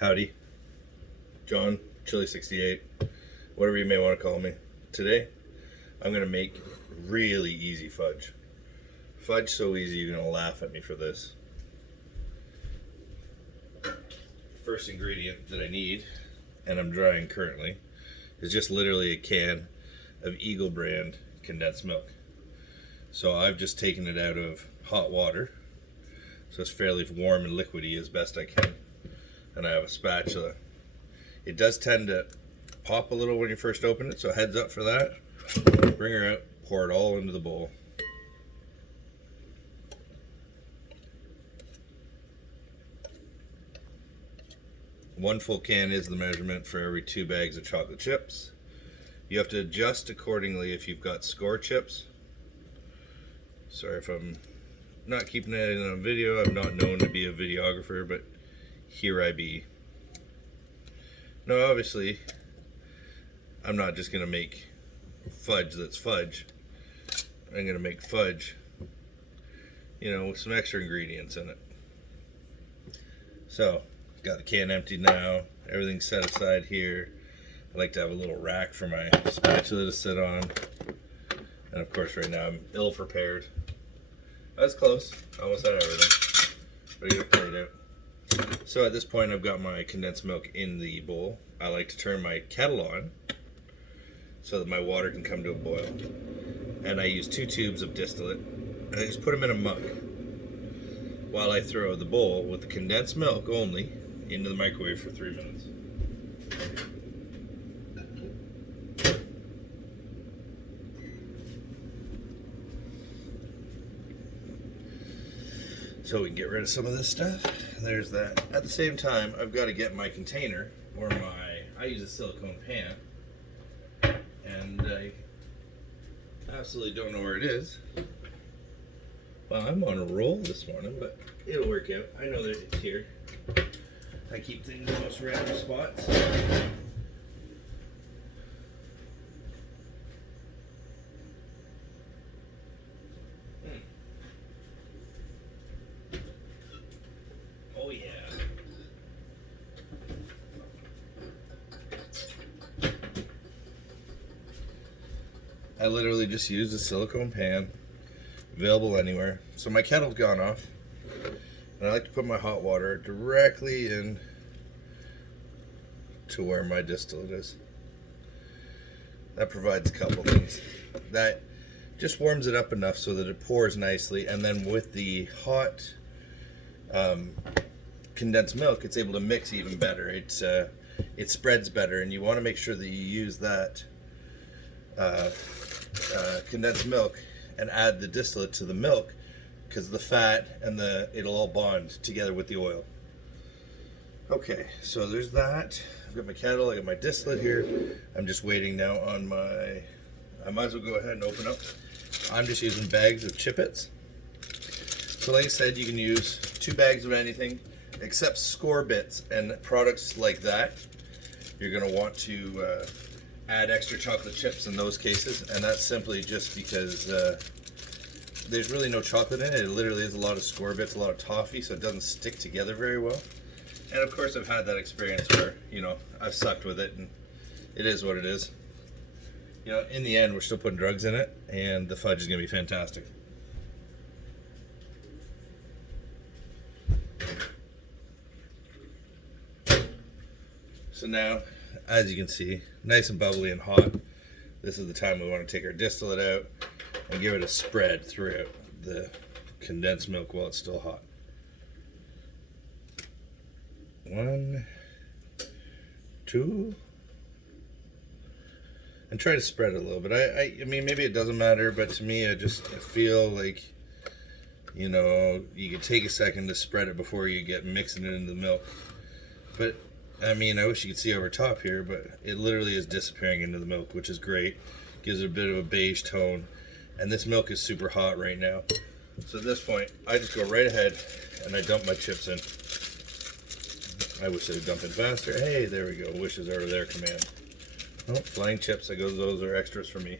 Howdy, John, Chili 68, whatever you may want to call me. Today, I'm going to make really easy fudge. Fudge so easy you're going to laugh at me for this. First ingredient that I need, and I'm drying currently, is just literally a can of Eagle brand condensed milk. So I've just taken it out of hot water, so it's fairly warm and liquidy as best I can. And I have a spatula. It does tend to pop a little when you first open it, so heads up for that. Bring her out, pour it all into the bowl. One full can is the measurement for every 2 bags of chocolate chips. You have to adjust accordingly if you've got score chips. Sorry if I'm not keeping that in a video. I'm not known to be a videographer, but here I be. Now obviously, I'm not just going to make fudge that's fudge. I'm going to make fudge, with some extra ingredients in it. So, got the can emptied now. Everything's set aside here. I like to have a little rack for my spatula to sit on. And of course right now I'm ill prepared. That's close. Almost had everything. But I gotta pour it out. So at this point I've got my condensed milk in the bowl. I like to turn my kettle on so that my water can come to a boil. And I use 2 tubes of distillate, and I just put them in a mug while I throw the bowl with the condensed milk only into the microwave for 3 minutes. So we can get rid of some of this stuff. There's that. At the same time, I've got to get my container, or I use a silicone pan, and I absolutely don't know where it is. Well, I'm on a roll this morning, but it'll work out. I know that it's here. I keep things in the most random spots. Oh yeah. I literally just used a silicone pan, available anywhere. So my kettle's gone off, and I like to put my hot water directly in to where my distillate is. That provides a couple things. That just warms it up enough so that it pours nicely, and then with the hot condensed milk, it's able to mix even better. It spreads better, and you want to make sure that you use that condensed milk and add the distillate to the milk, because the fat and it'll all bond together with the oil. Okay, so there's that. I've got my kettle, I got my distillate here. I'm just waiting now on I might as well go ahead and open up. I'm just using bags of Chippets. So like I said, you can use 2 bags of anything except score bits and products like that. You're going to want to add extra chocolate chips in those cases, and that's simply just because there's really no chocolate in it. It literally is a lot of score bits, a lot of toffee, so it doesn't stick together very well. And of course I've had that experience where, I've sucked with it, and it is what it is. In the end, we're still putting drugs in it, and the fudge is going to be fantastic. So now, as you can see, nice and bubbly and hot. This is the time we want to take our distillate out and give it a spread throughout the condensed milk while it's still hot. 1, 2, and try to spread it a little bit. I mean, maybe it doesn't matter, but to me, I feel like, you can take a second to spread it before you get mixing it into the milk. But I mean, I wish you could see over top here, but it literally is disappearing into the milk, which is great. Gives it a bit of a beige tone. And this milk is super hot right now. So at this point, I just go right ahead and I dump my chips in. I wish they'd dump it faster. Hey, there we go. Wishes are their command. Oh, flying chips. Those are extras for me.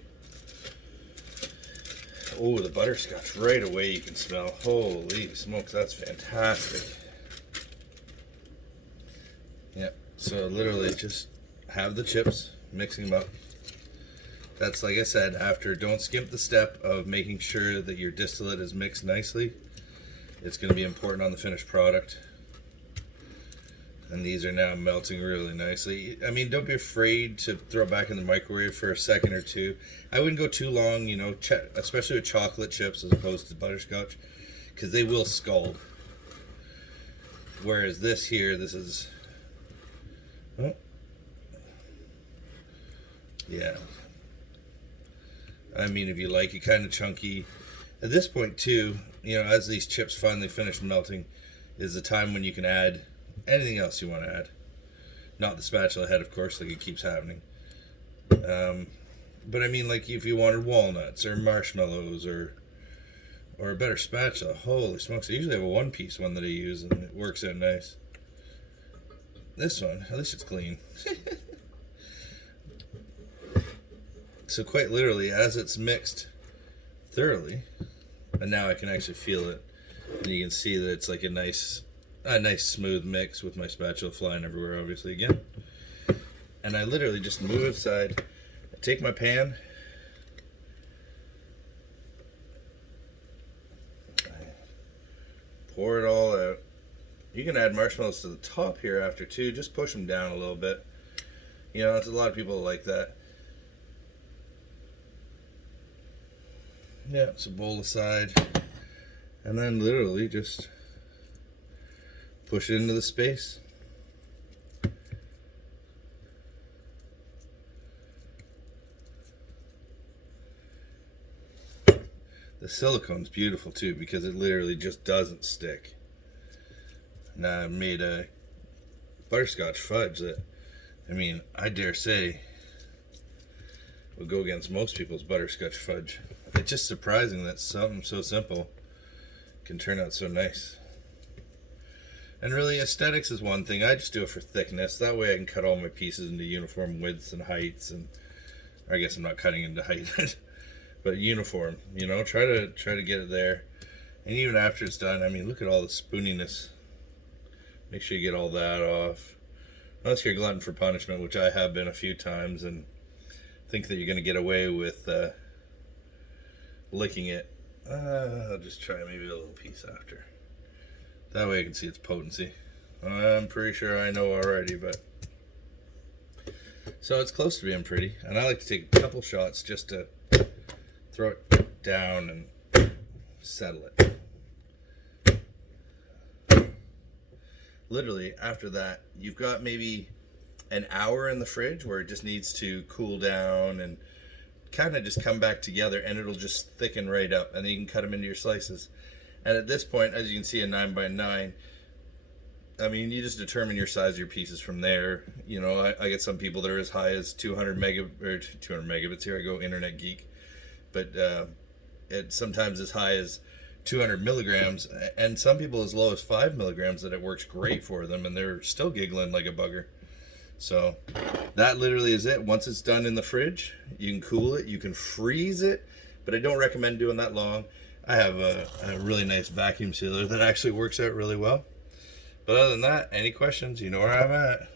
Oh, the butterscotch. Right away you can smell. Holy smokes, that's fantastic. Yeah, so literally just have the chips, mixing them up. That's, like I said, after, don't skip the step of making sure that your distillate is mixed nicely. It's going to be important on the finished product. And these are now melting really nicely. I mean, don't be afraid to throw it back in the microwave for a second or two. I wouldn't go too long, you know, especially with chocolate chips as opposed to butterscotch, because they will scald. Whereas this here, this is... Oh. Yeah. I mean, if you like it kind of chunky. At this point, too, you know, as these chips finally finish melting, is the time when you can add anything else you want to add. Not the spatula head, of course, like it keeps happening. But I mean, like if you wanted walnuts or marshmallows or a better spatula, holy smokes. I usually have a one-piece one that I use, and it works out nice. This one, at least it's clean. So quite literally, as it's mixed thoroughly, and now I can actually feel it, and you can see that it's like a nice smooth mix with my spatula flying everywhere, obviously, again. And I literally just move it aside, I take my pan, pour it all out. You can add marshmallows to the top here after too, just push them down a little bit. You know, there's a lot of people like that. Yeah, so bowl aside, and then literally just push it into the space. The silicone's beautiful too because it literally just doesn't stick. Now I made a butterscotch fudge that, I mean, I dare say would go against most people's butterscotch fudge. It's just surprising that something so simple can turn out so nice. And really, aesthetics is one thing. I just do it for thickness. That way I can cut all my pieces into uniform widths and heights. And I guess I'm not cutting into height, but uniform. You know, try to get it there. And even after it's done, I mean, look at all the spooniness. Make sure you get all that off. Unless you're a glutton for punishment, which I have been a few times, and think that you're going to get away with licking it. I'll just try maybe a little piece after. That way I can see its potency. I'm pretty sure I know already, but... So it's close to being pretty, and I like to take a couple shots just to throw it down and settle it. Literally, after that, you've got maybe an hour in the fridge where it just needs to cool down and kind of just come back together, and it'll just thicken right up, and then you can cut them into your slices. And at this point, as you can see, a 9x9, I mean, you just determine your size of your pieces from there. You know, I get some people that are as high as 200 megabits. Here I go, internet geek. But it's sometimes as high as 200 milligrams, and some people as low as 5 milligrams that it works great for them, and they're still giggling like a bugger. So that literally is it. Once it's done in the fridge, you can cool it, you can freeze it, but I don't recommend doing that long. I have a really nice vacuum sealer that actually works out really well. But other than that, any questions, you know where I'm at.